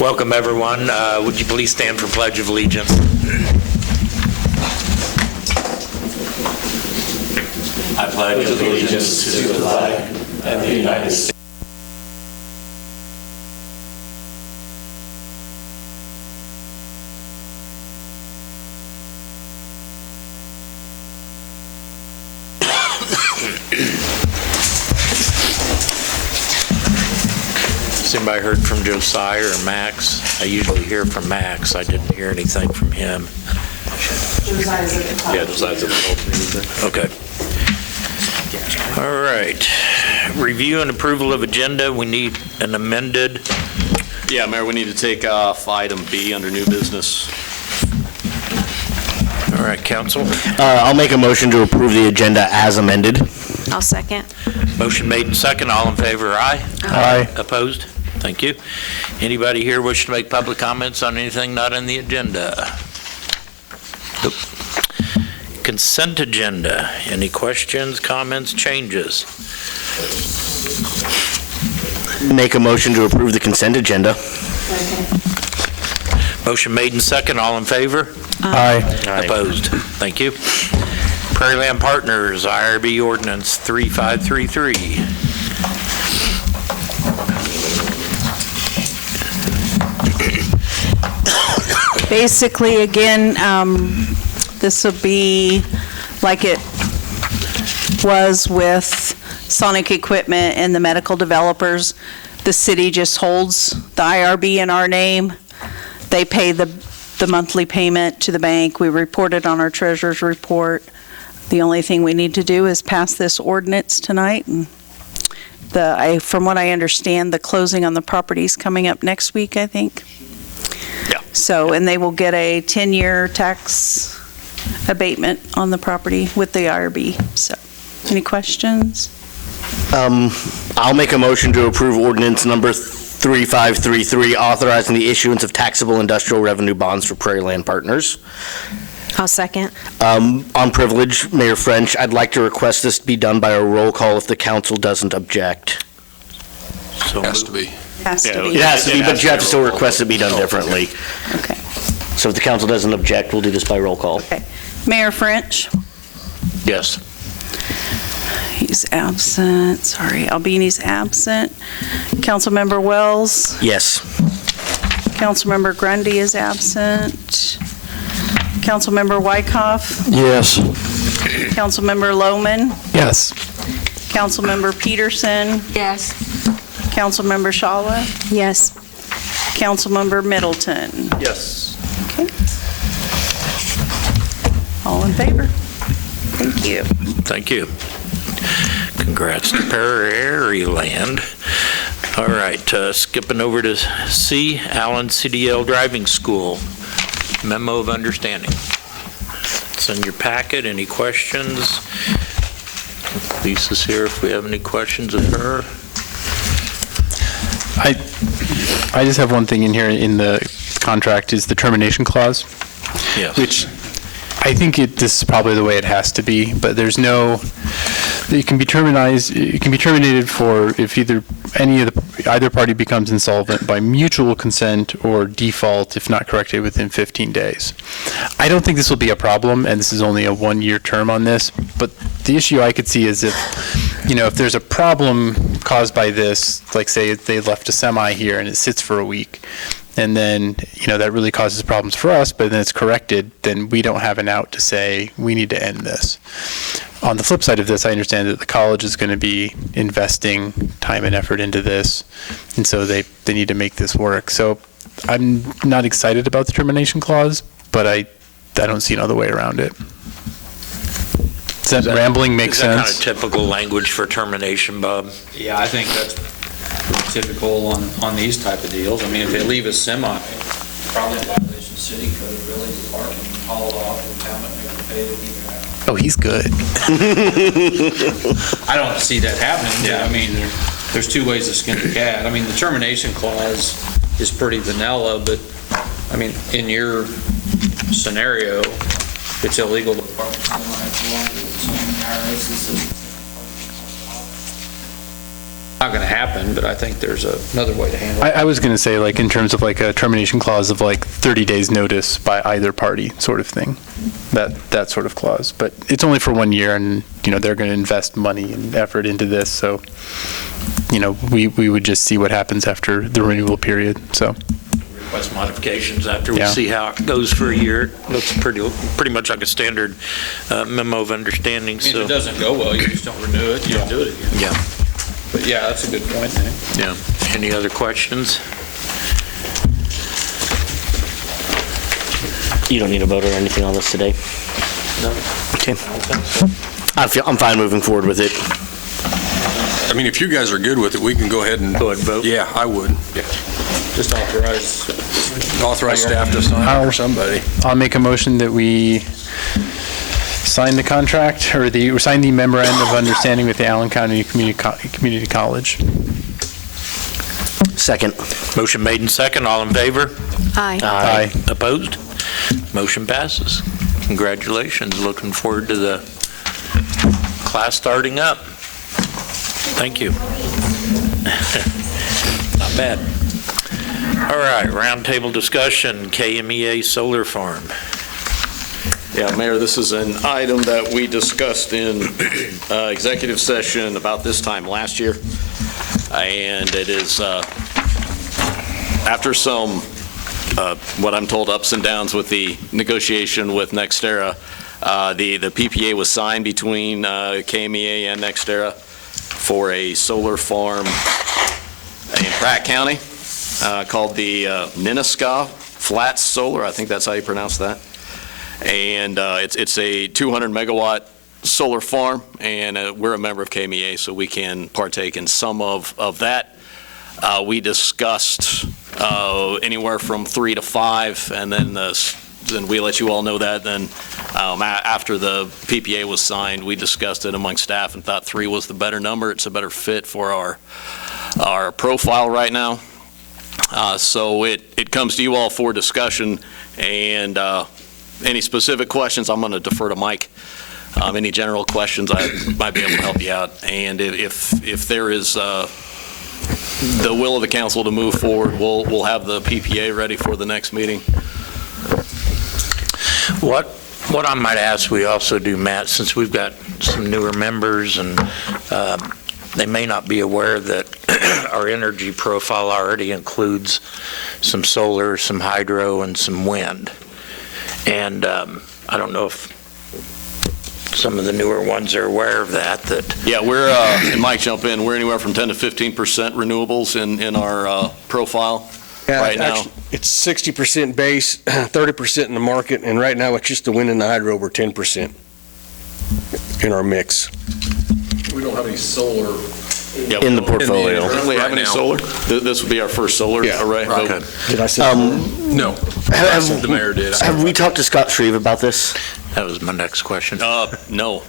Welcome, everyone. Would you please stand for Pledge of Allegiance? I pledge allegiance to the flag of the United States. Has anybody heard from Josiah or Max? I usually hear from Max. I didn't hear anything from him. Josiah's at the top. Yeah, Josiah's at the top. Okay. All right. Review and approval of agenda. We need an amended. Yeah, Mayor, we need to take off item B under new business. All right, council. I'll make a motion to approve the agenda as amended. I'll second. Motion made and second. All in favor, aye? Aye. Opposed? Thank you. Anybody here wish to make public comments on anything not on the agenda? Nope. Consent agenda. Any questions, comments, changes? Make a motion to approve the consent agenda. Motion made and second. All in favor? Aye. Opposed? Thank you. Prairie Land Partners, IRB Ordinance 3533. Basically, again, this will be like it was with Sonic Equipment and the medical developers. The city just holds the IRB in our name. They pay the monthly payment to the bank. We report it on our treasurer's report. The only thing we need to do is pass this ordinance tonight. And from what I understand, the closing on the property is coming up next week, I think. Yeah. So, and they will get a 10-year tax abatement on the property with the IRB. So, any questions? I'll make a motion to approve ordinance number 3533, authorizing the issuance of taxable industrial revenue bonds for Prairie Land Partners. I'll second. On privilege, Mayor French, I'd like to request this be done by a roll call if the council doesn't object. So Has to be. Has to It be. has to be, but you have to still request it be done differently. Okay. So if the council doesn't object, we'll do this by roll call. Okay. Mayor French? Yes. He's absent. Sorry, Albini's absent. Councilmember Wells? Yes. Councilmember Grundy is absent. Councilmember Wyckoff? Yes. Councilmember Lohman? Yes. Councilmember Peterson? Yes. Councilmember Shawla? Yes. Councilmember Middleton? Yes. Okay. All in favor? Thank you. Thank you. Congrats to Prairie Land. All right, skipping over to C, Allen CDL Driving School. Memo of understanding. It's in your packet. Any questions? Lisa's here if we have any questions of her. I just have one thing in here in the contract is the termination clause, Yes. which I think this is probably the way it has to be, but there's no, it can be terminated for if either party becomes insolvent by mutual consent or default if not corrected within 15 days. I don't think this will be a problem, and this is only a 1-year term on this, but the issue I could see is if there's a problem caused by this, like say they left a semi here and it sits for a week, and then, that really causes problems for us, but then it's corrected, then we don't have an out to say, we need to end this. On the flip side of this, I understand that the college is going to be investing time and effort into this, and so they need to make this work. So I'm not excited about the termination clause, but I don't see another way around it. Does that rambling make sense? Is that kind of typical language for termination, Bob? Yeah, I think that's pretty typical on these type of deals. I mean, if they leave a semi, probably violation of city code, really, the parking, haul it off, and town it, never pay to keep it out. Oh, he's good. I don't see that happening. Yeah. I mean, there's two ways to skin the cat. I mean, the termination clause is pretty vanilla, but, I mean, in your scenario, it's illegal to park a semi if you want to. So, IRS is Not going to happen, but I think there's another way to handle it. I was going to say, like, in terms of like a termination clause of like 30 days notice by either party sort of thing, that sort of clause. But it's only for 1 year, and, you know, they're going to invest money and effort into this. So, you know, we would just see what happens after the renewal period, so. Request modifications after we Yeah. see how it goes for a year. Looks pretty much like a standard memo of understanding, I mean, if so. it doesn't go well, you just don't renew it, you don't do it again. Yeah. But yeah, that's a good point, Nick. Yeah. Any other questions? You don't need a vote or anything on this today? No. Okay. I'm fine moving forward with it. I mean, if you guys are good with it, we can go ahead and. Go ahead and vote. Yeah, I would. Just authorize. Authorize staff to sign it or somebody. I'll make a motion that we sign the contract, or sign the memorandum of understanding with the Allen County Community College. Second. Motion made and second. All in favor? Aye. Aye. Opposed? Motion passes. Congratulations. Looking forward to the class starting up. Thank you. Not bad. All right, roundtable discussion, KMEA Solar Farm. Yeah, Mayor, this is an item that we discussed in executive session about this time last year. And it is, after some, what I'm told, ups and downs with the negotiation with NextEra, the PPA was signed between KMEA and NextEra for a solar farm in Pratt County called the Ninesca Flats Solar. I think that's how you pronounce that. And it's a 200 megawatt solar farm, and we're a member of KMEA, so we can partake in some of that. We discussed anywhere from 3 to 5, and then we let you all know that. Then after the PPA was signed, we discussed it among staff and thought 3 was the better number. It's a better fit for our profile right now. So it comes to you all for discussion, and any specific questions, I'm going to defer to Mike. Any general questions, I might be able to help you out. And if there is the will of the council to move forward, we'll have the PPA ready for the next meeting. What I might ask we also do, Matt, since we've got some newer members and they may not be aware that our energy profile already includes some solar, some hydro, and some wind. And I don't know if some of the newer ones are aware of that. Yeah, we're, and Mike jump in, we're anywhere from 10 to 15% renewables in our profile right now. Actually, it's 60% base, 30% in the market, and right now it's just the wind and the hydro over 10% in our mix. We don't have any solar. Yeah, In the we don't portfolio. currently have any Right now. solar. This would be our first solar Yeah. array. Okay. Did I say? No, Have the mayor did. have we talked to Scott Shreve about this? That was my next question. No.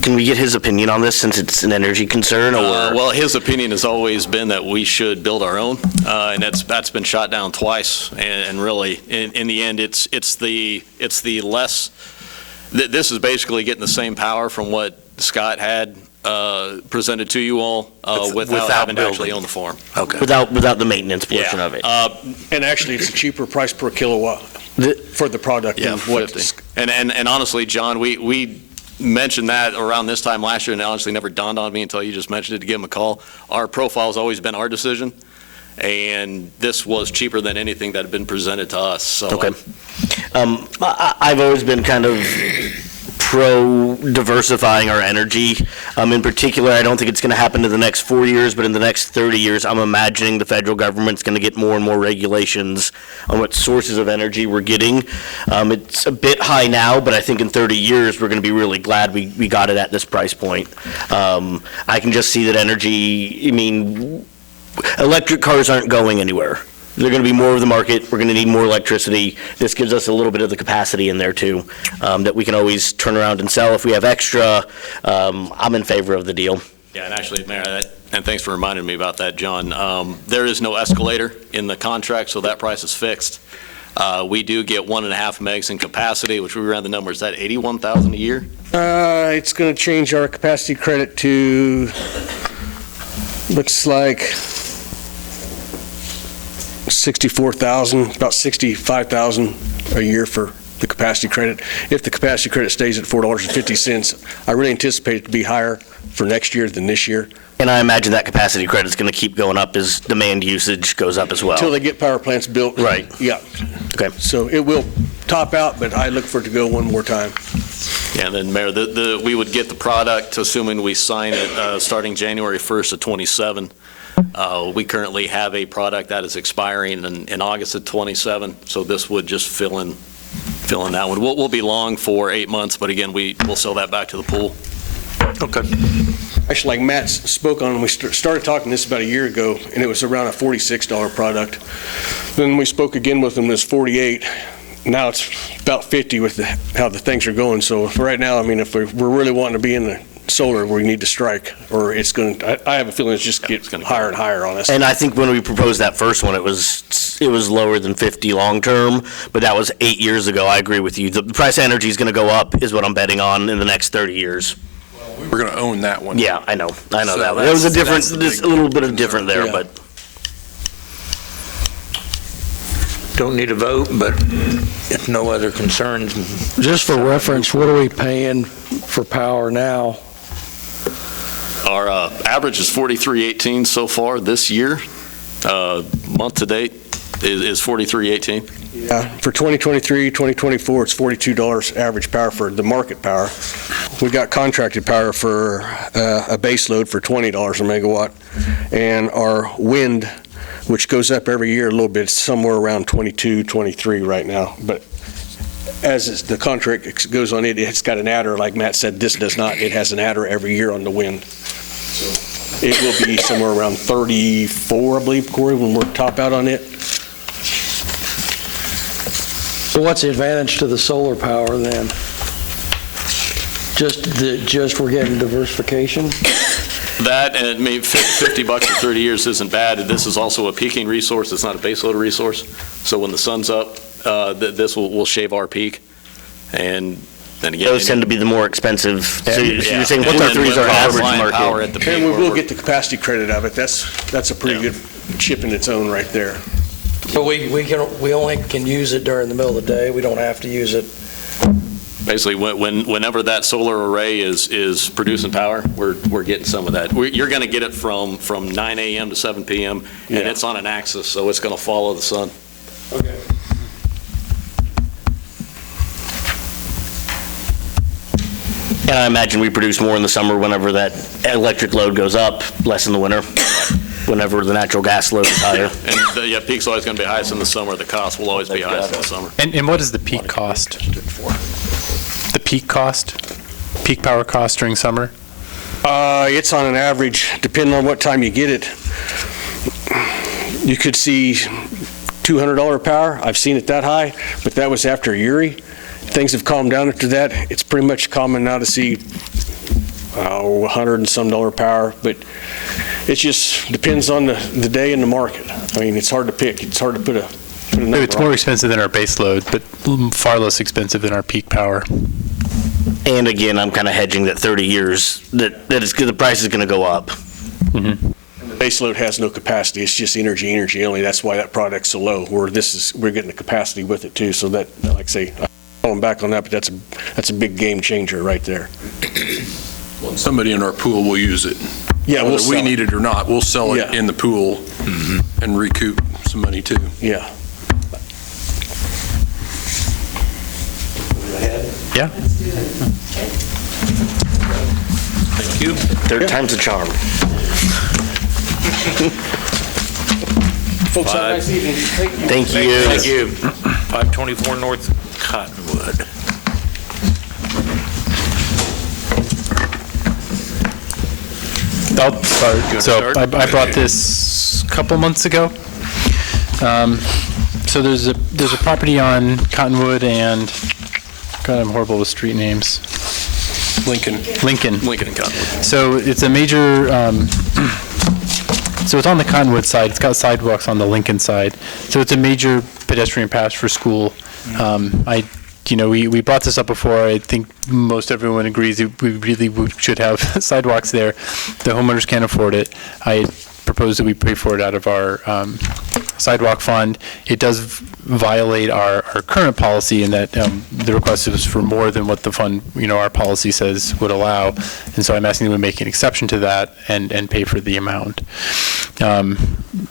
Can we get his opinion on this since it's an energy concern, or? Well, his opinion has always been that we should build our own, and that's been shot down twice. And really, in the end, it's the less. This is basically getting the same power from what Scott had presented to you all without having to actually building. own the farm. Okay. Without the maintenance portion Yeah. of it? And actually, it's a cheaper price per kilowatt for the product Yeah, than what. 50. And honestly, John, we mentioned that around this time last year, and it honestly never dawned on me until you just mentioned it to give him a call. Our profile's always been our decision, and this was cheaper than anything that had been presented to us. So Okay. I've always been kind of pro-diversifying our energy. In particular, I don't think it's going to happen in the next 4 years, but in the next 30 years, I'm imagining the federal government's going to get more and more regulations on what sources of energy we're getting. It's a bit high now, but I think in 30 years, we're going to be really glad we got it at this price point. I can just see that energy, electric cars aren't going anywhere. They're going to be more of the market. We're going to need more electricity. This gives us a little bit of the capacity in there, too, that we can always turn around and sell if we have extra. I'm in favor of the deal. Yeah, and actually, Mayor, and thanks for reminding me about that, John. There is no escalator in the contract, so that price is fixed. We do get 1.5 megs in capacity, which we ran the numbers, is that 81,000 a year? It's going to change our capacity credit to, looks like 64,000, about 65,000 a year for the capacity credit. If the capacity credit stays at $4.50, I really anticipate it to be higher for next year than this year. And I imagine that capacity credit's going to keep going up as demand usage goes up as well. Until they get power plants built. Right. Yeah. Okay. So it will top out, but I look for it to go one more time. Yeah, and then Mayor, we would get the product, assuming we sign it, starting January 1st of '27. We currently have a product that is expiring in August of '27, so this would just fill in that one. We'll be long for 8 months, but again, we'll sell that back to the pool. Okay. Actually, like Matt spoke on, we started talking this about a year ago, and it was around a $46 product. Then we spoke again with them, it was $48. Now it's about $50 with how the things are going. So for right now, I mean, if we're really wanting to be in the solar, we need to strike, or it's going to, I have a feeling it's just getting higher and higher on us. And I think when we proposed that first one, it was lower than 50 long-term, but that was 8 years ago. I agree with you. The price of energy is going to go up is what I'm betting on in the next 30 years. We're going to own that one. Yeah, I know So that one. It was a different, that's the big just a little bit of different there, Yeah. but Don't need a vote, but if no other concerns, Just for reference, what are we paying for power now? Our average is 43.18 so far this year. Month to date is 43.18. Yeah, for 2023, 2024, it's $42 average power for the market power. We got contracted power for a base load for $20 a megawatt, and our wind, which goes up every year a little bit, somewhere around 22, 23 right now. But as the contract goes on, it's got an adder, like Matt said, this does not. It has an adder every year on the wind. So it will be somewhere around 34, I believe, Corey, when we're top out on it. So what's the advantage to the solar power then? Just we're getting diversification? That, and maybe $50 for 30 years isn't bad. This is also a peaking resource. It's not a baseload resource. So when the sun's up, this will shave our peak. And then again, those tend to be the more expensive. So you're saying And then 43 is our when average line power market. at the peak, And we where will we're- get the capacity credit of it. That's a pretty good chip in its own right there. So we only can use it during the middle of the day? We don't have to use it? Basically, whenever that solar array is producing power, we're getting some of that. You're going to get it from 9 a.m. to 7 p.m., and Yeah. it's on an axis, so it's going to follow the sun. Okay. And I imagine we produce more in the summer whenever that electric load goes up, less in the winter, whenever the natural gas load is higher. And peak's always going to be highest in the summer. The cost will always be highest in the summer. And what is the peak cost? The peak cost? Peak power cost during summer? It's on an average, depending on what time you get it. You could see $200 power. I've seen it that high, but that was after Uri. Things have calmed down after that. It's pretty much common now to see $100 and some power, but it just depends on the day and the market. I mean, it's hard to pick. It's hard to put a number It's on more it. expensive than our base load, but far less expensive than our peak power. And again, I'm kind of hedging that 30 years, that the price is going to go up. The base load has no capacity. It's just energy only. That's why that product's so low. Where we're getting the capacity with it too. So that, like I say, I'm falling back on that, but that's a big game changer right there. Somebody in our pool will use it. Yeah, we'll Whether we sell it. need it or not, we'll sell it Yeah. in the pool and recoup some money too. Yeah. Yeah? thank you. Third time's a charm. Folks, have a nice evening. Thank you. Thank you. Thank you. 524 North Cottonwood. I'll start. wanna So start? I brought this a couple months ago. So there's a property on Cottonwood and, God, I'm horrible with street names. Lincoln. Lincoln. Lincoln and Cottonwood. So it's a major, So it's on the Cottonwood side. It's got sidewalks on the Lincoln side. So it's a major pedestrian pass for school. We brought this up before. I think most everyone agrees that we really should have sidewalks there. The homeowners can't afford it. I propose that we pay for it out of our sidewalk fund. It does violate our current policy in that the request is for more than what the fund, our policy says would allow. And so I'm asking that we make an exception to that and pay for the amount. And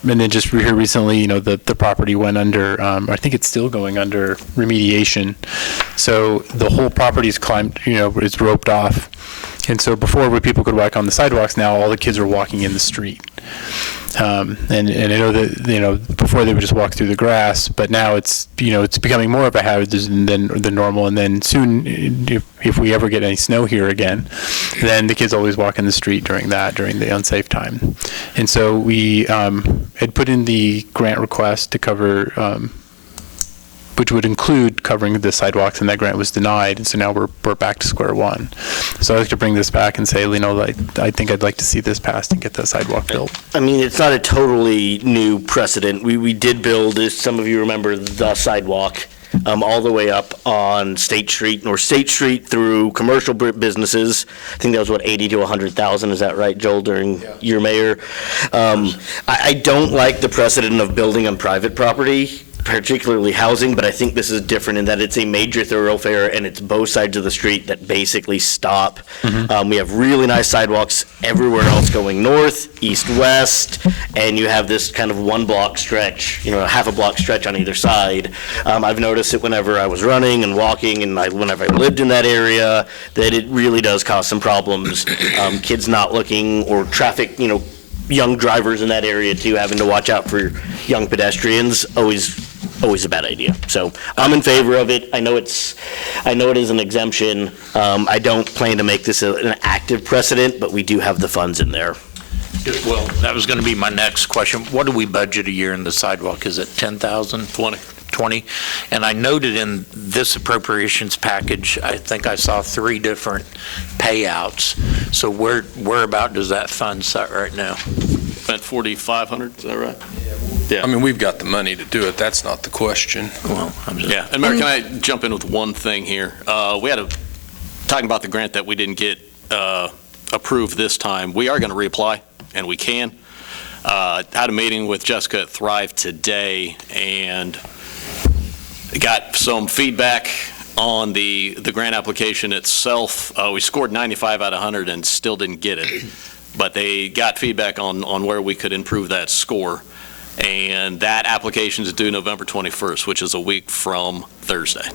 then just here recently, the property went under, I think it's still going under remediation. So the whole property is climbed, it's roped off. And so before where people could walk on the sidewalks, now all the kids are walking in the street. And I know that, before they would just walk through the grass, but now it's becoming more of a hazard than normal. And then soon, if we ever get any snow here again, then the kids always walk in the street during the unsafe time. And so we had put in the grant request to cover, which would include covering the sidewalks, and that grant was denied, and so now we're back to square one. So I'd like to bring this back and say, I think I'd like to see this passed and get the sidewalk built. I mean, it's not a totally new precedent. We did build, as some of you remember, the sidewalk all the way up on State Street, North State Street, through commercial businesses. I think that was, 80 to 100,000, is that right, Joel, during your mayor? I don't like the precedent of building on private property, particularly housing, but I think this is different in that it's a major thoroughfare and it's both sides of the street that basically stop. We have really nice sidewalks everywhere else going north, east, west, and you have this kind of one block stretch, half a block stretch on either side. I've noticed it whenever I was running and walking and whenever I lived in that area, that it really does cause some problems. Kids not looking, or traffic, young drivers in that area too, having to watch out for young pedestrians, always a bad idea. So I'm in favor of it. I know it is an exemption. I don't plan to make this an active precedent, but we do have the funds in there. Well, that was going to be my next question. What do we budget a year in the sidewalk? Is it 10,000? 20? And I noted in this appropriations package, I think I saw 3 different payouts. So where about does that fund sit right now? At 4,500, is that right? I mean, we've got the money to do it. That's not the question. Well, Yeah, and Mayor, can I jump in with one thing here? We had talking about the grant that we didn't get approved this time. We are going to reapply, and we can. Had a meeting with Jessica at Thrive today, and got some feedback on the grant application itself. We scored 95 out of 100 and still didn't get it, but they got feedback on where we could improve that score. And that application is due November 21st, which is a week from Thursday.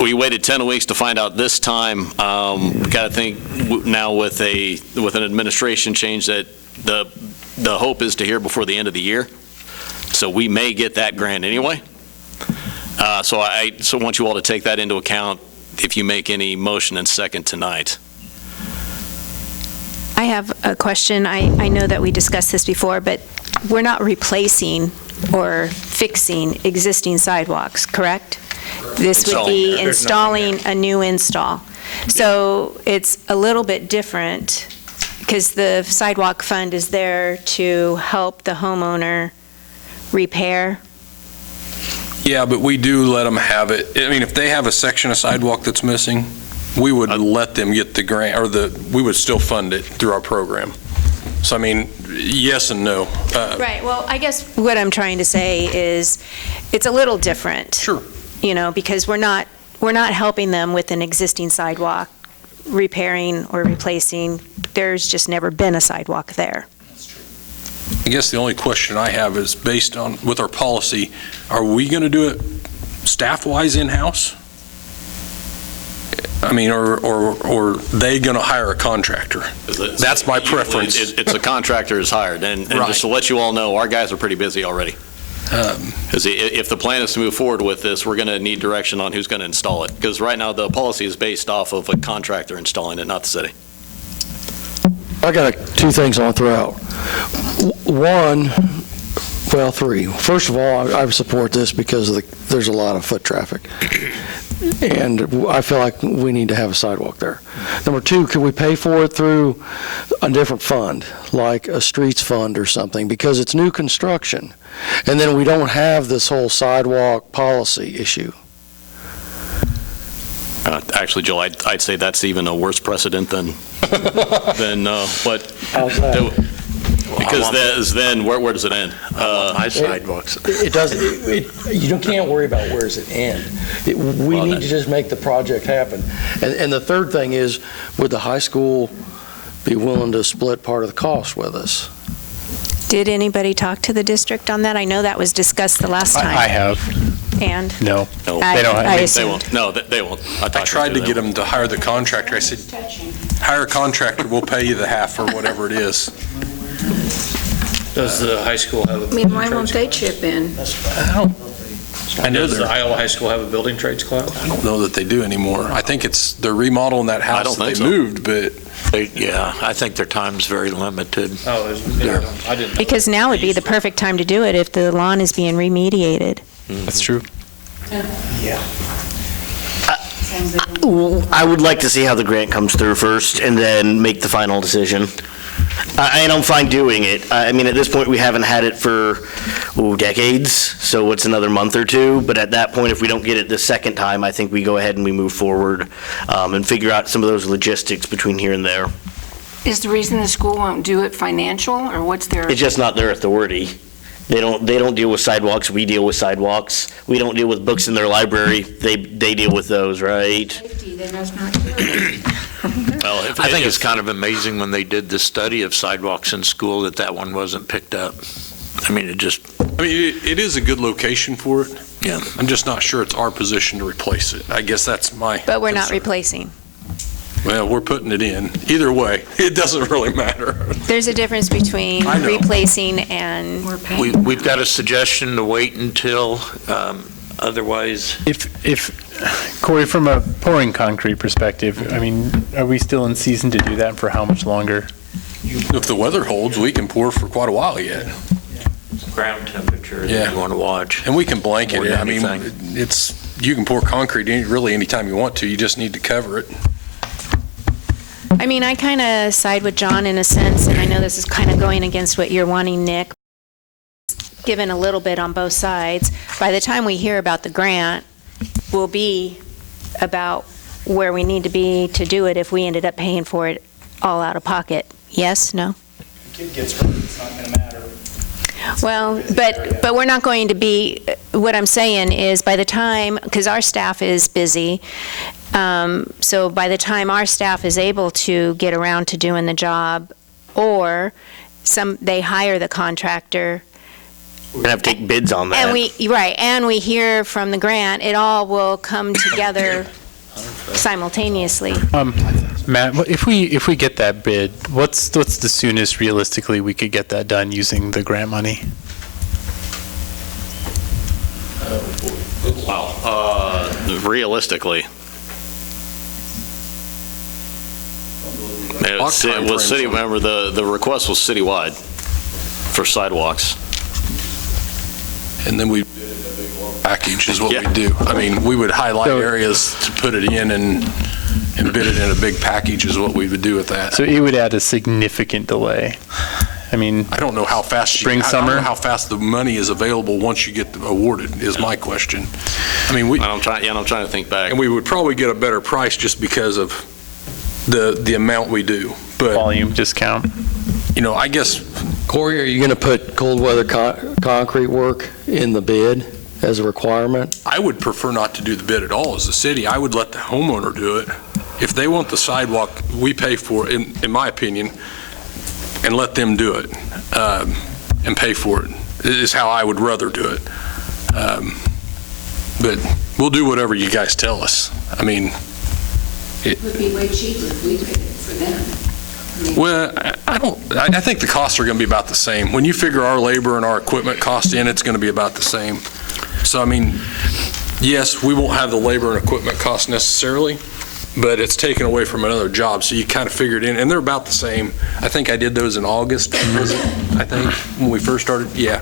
We waited 10 weeks to find out this time. Got to think now with an administration change that the hope is to hear before the end of the year. So we may get that grant anyway. So I want you all to take that into account if you make any motion and second tonight. I have a question. I know that we discussed this before, but we're not replacing or fixing existing sidewalks, correct? This would be installing a new install. So it's a little bit different because the sidewalk fund is there to help the homeowner repair. Yeah, but we do let them have it. I mean, if they have a section of sidewalk that's missing, we would let them get the grant, or we would still fund it through our program. So, I mean, yes and no. Right, well, I guess what I'm trying to say is it's a little different. Sure. Because we're not helping them with an existing sidewalk, repairing or replacing. There's just never been a sidewalk there. I guess the only question I have is based on, with our policy, are we going to do it staff-wise in-house? I mean, or they going to hire a contractor? That's my preference. It's a contractor is hired, and Right. just to let you all know, our guys are pretty busy already. Because if the plan is to move forward with this, we're going to need direction on who's going to install it. Because right now, the policy is based off of a contractor installing it, not the city. I got 2 things I want to throw out. One, well, 3. First of all, I support this because there's a lot of foot traffic. And I feel like we need to have a sidewalk there. Number two, could we pay for it through a different fund, like a streets fund or something, because it's new construction? And then we don't have this whole sidewalk policy issue. Actually, Joe, I'd say that's even a worse precedent than what. How's that? Because then, where does it end? My sidewalks. It doesn't, you can't worry about where's it end. We need to just make the project happen. And the third thing is, would the high school be willing to split part of the cost with us? Did anybody talk to the district on that? I know that was discussed the last time. I have. And? No. No, I- they don't. I they assumed. won't. No, they won't. I tried to get them to hire the contractor. I said, hire a contractor, we'll pay you the half or whatever it is. Does the high school have a I mean, building why won't trades they class? chip in? I know Does the they're, Iola High School have a building trades class? I don't know that they do anymore. I think they're remodeling that house don't that they think so. moved, but Yeah, I think their time's very limited. Oh, I didn't know. Because now would be the perfect time to do it if the lawn is being remediated. That's true. I would like to see how the grant comes through first and then make the final decision. And I'm fine doing it. I mean, at this point, we haven't had it for, decades, so it's another month or two. But at that point, if we don't get it the second time, I think we go ahead and we move forward and figure out some of those logistics between here and there. Is the reason the school won't do it financial, or what's their? It's just not their authority. They don't deal with sidewalks, we deal with sidewalks. We don't deal with books in their library, they deal with those, right? Safety, they must not do it. Well, I think it's kind of amazing when they did the study of sidewalks in school that one wasn't picked up. I mean, it it is a good location for it. Yeah. I'm just not sure it's our position to replace it. I guess that's my But we're not concern. replacing. Well, we're putting it in. Either way, it doesn't really matter. There's a difference between I know. replacing and, We're paying. we've got a suggestion to wait until, otherwise, If Corey, from a pouring concrete perspective, I mean, are we still in season to do that, and for how much longer? If the weather holds, we can pour for quite a while yet. ground temperature Yeah. that you want to watch. And we can blanket More it. than I mean, anything. you can pour concrete really anytime you want to. You just need to cover it. I mean, I kind of side with John in a sense, and I know this is kind of going against what you're wanting, Nick, given a little bit on both sides. By the time we hear about the grant, we'll be about where we need to be to do it if we ended up paying for it all out of pocket. Yes, no? Kid gets hurt, it's not going to matter. Well, but we're not going to be, what I'm saying is by the time, because our staff is busy, so by the time our staff is able to get around to doing the job, or they hire the contractor, We're gonna have to take bids on that. and we hear from the grant, it all will come together simultaneously. Matt, if we get that bid, what's the soonest realistically we could get that done using the grant money? Wow. Realistically. What time Well, frame? remember, the request was citywide for sidewalks. And then we package is what Yeah. we do. I mean, we would highlight So- areas to put it in and bid it in a big package is what we would do with that. So it would add a significant delay. I mean, I don't know how fast Spring, I don't summer? know how fast the money is available once you get awarded is my question. I mean, And I'm trying to think back. and we would probably get a better price just because of the amount we do. But, volume discount. I guess Corey, are you going to put cold weather concrete work in the bid as a requirement? I would prefer not to do the bid at all as a city. I would let the homeowner do it. If they want the sidewalk, we pay for it, in my opinion, and let them do it and pay for it, is how I would rather do it. But we'll do whatever you guys tell us. I mean, It would be way cheaper if we paid it for them. well, I think the costs are going to be about the same. When you figure our labor and our equipment cost in, it's going to be about the same. So, I mean, yes, we won't have the labor and equipment cost necessarily, but it's taken away from another job, so you kind of figure it in, and they're about the same. I think I did those in August, was it? I think, when we first started, yeah.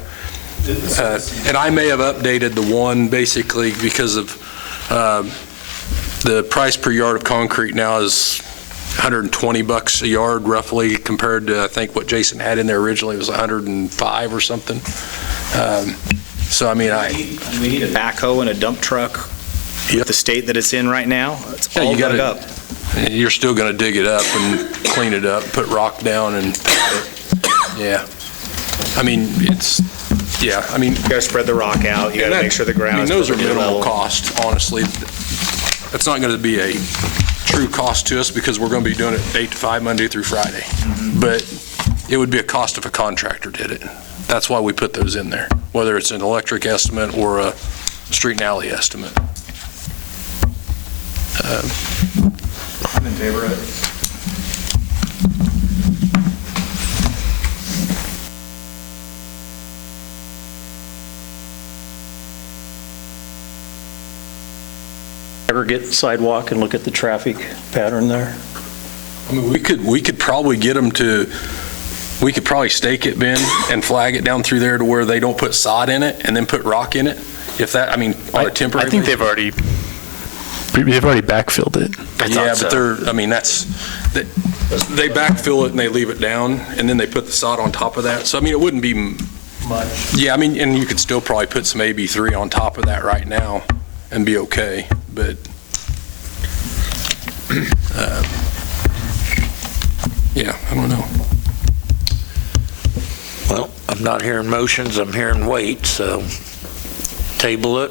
And I may have updated the one basically because of The price per yard of concrete now is $120 a yard roughly, compared to, I think, what Jason had in there originally was 105 or something. So, I mean, We need a backhoe and a dump truck with the state that it's in right now. It's all dug up. You're still going to dig it up and clean it up, put rock down, and, yeah. I mean, I mean. You gotta spread the rock out, you gotta make sure the ground is those are perfectly minimal level. cost, honestly. It's not going to be a true cost to us because we're going to be doing it 8 to 5, Monday through Friday. But it would be a cost if a contractor did it. That's why we put those in there, whether it's an electric estimate or a street and alley estimate. I'm in favor of it. Ever get sidewalk and look at the traffic pattern there? I mean, we could probably get them to, we could probably stake it, Ben, and flag it down through there to where they don't put sod in it and then put rock in it. If that, I mean, on a temporary. I think they've already backfilled it. Yeah, but they're, I mean, they backfill it and they leave it down, and then they put the sod on top of that. So, I mean, it wouldn't be much. Yeah, I mean, and you could still probably put some AB3 on top of that right now and be okay, but yeah, I don't know. Well, I'm not hearing motions, I'm hearing wait, so table it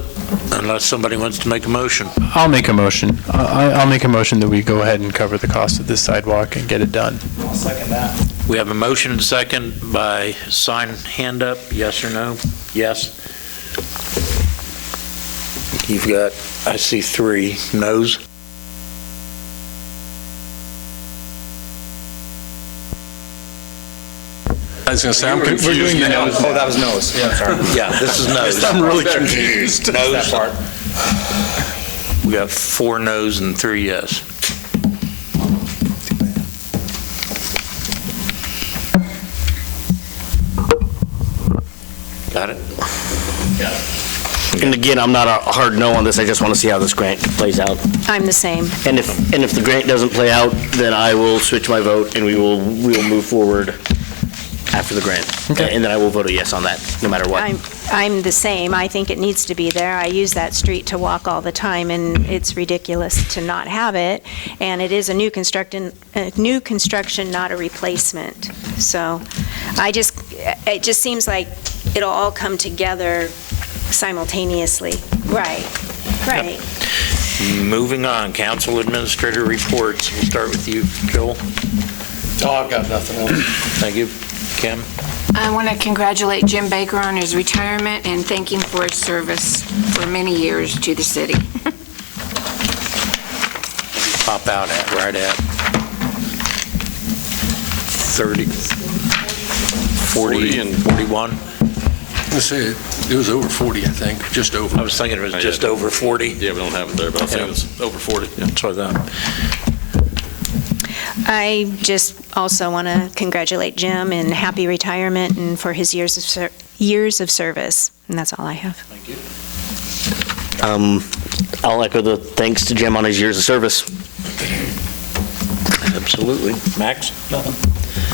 unless somebody wants to make a motion. I'll make a motion. I'll make a motion that we go ahead and cover the cost of this sidewalk and get it done. I'll second that. We have a motion and second by sign hand up, yes or no? Yes. You've got, I see 3 no's. I was going to say, I'm confused now. Oh, that was no's. Yeah, sorry. Yeah, this is no's. I'm really confused. No's. That part. We got 4 no's and 3 yes. Got it? And again, I'm not a hard no on this, I just want to see how this grant plays out. I'm the same. And if the grant doesn't play out, then I will switch my vote and we will move forward after the grant. Okay. And then I will vote a yes on that, no matter what. I'm the same. I think it needs to be there. I use that street to walk all the time, and it's ridiculous to not have it. And it is a new construction, not a replacement. So it just seems like it'll all come together simultaneously. Right. Moving on, council administrator reports. We'll start with you, Joel. Oh, I've got nothing else. Thank you. Kim? I want to congratulate Jim Baker on his retirement and thank him for his service for many years to the city. Pop out right at 30, 40, and 41. Let's say it was over 40, I think, just over. I was thinking it was just over 40. Yeah, we don't have it there, but I think it was over 40. Yeah. That's what I thought. I just also want to congratulate Jim and happy retirement and for his years of service. And that's all I have. Thank you. I'll echo the thanks to Jim on his years of service. Absolutely. Max? Nothing.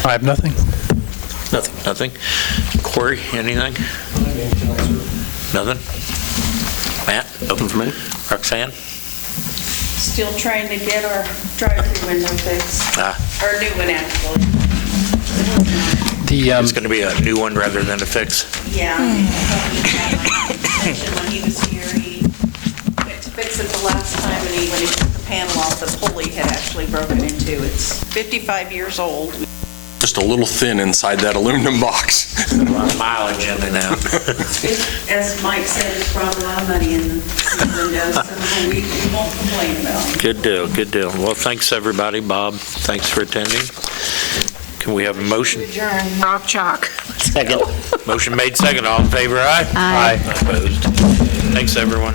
I have nothing. Nothing. Corey, anything? Nothing? Matt? Open for me. Roxanne? Still trying to get our drive-through window fixed, or new one actually. It's going to be a new one rather than a fix. Yeah. When he was here, he went to fix it the last time, and when he took the panel off, the pulley had actually broken in two. It's 55 years old. Just a little thin inside that aluminum box. A lot of mileage in it now. As Mike said, it's brought a lot of money in the windows, so we won't complain about it. Good deal. Well, thanks, everybody. Bob, thanks for attending. Can we have a motion? Adjourn, off chalk. Second. Motion made second. All in favor, aye? Aye. Opposed? Thanks, everyone.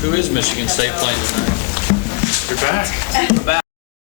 Who is Michigan State playing tonight? You're back.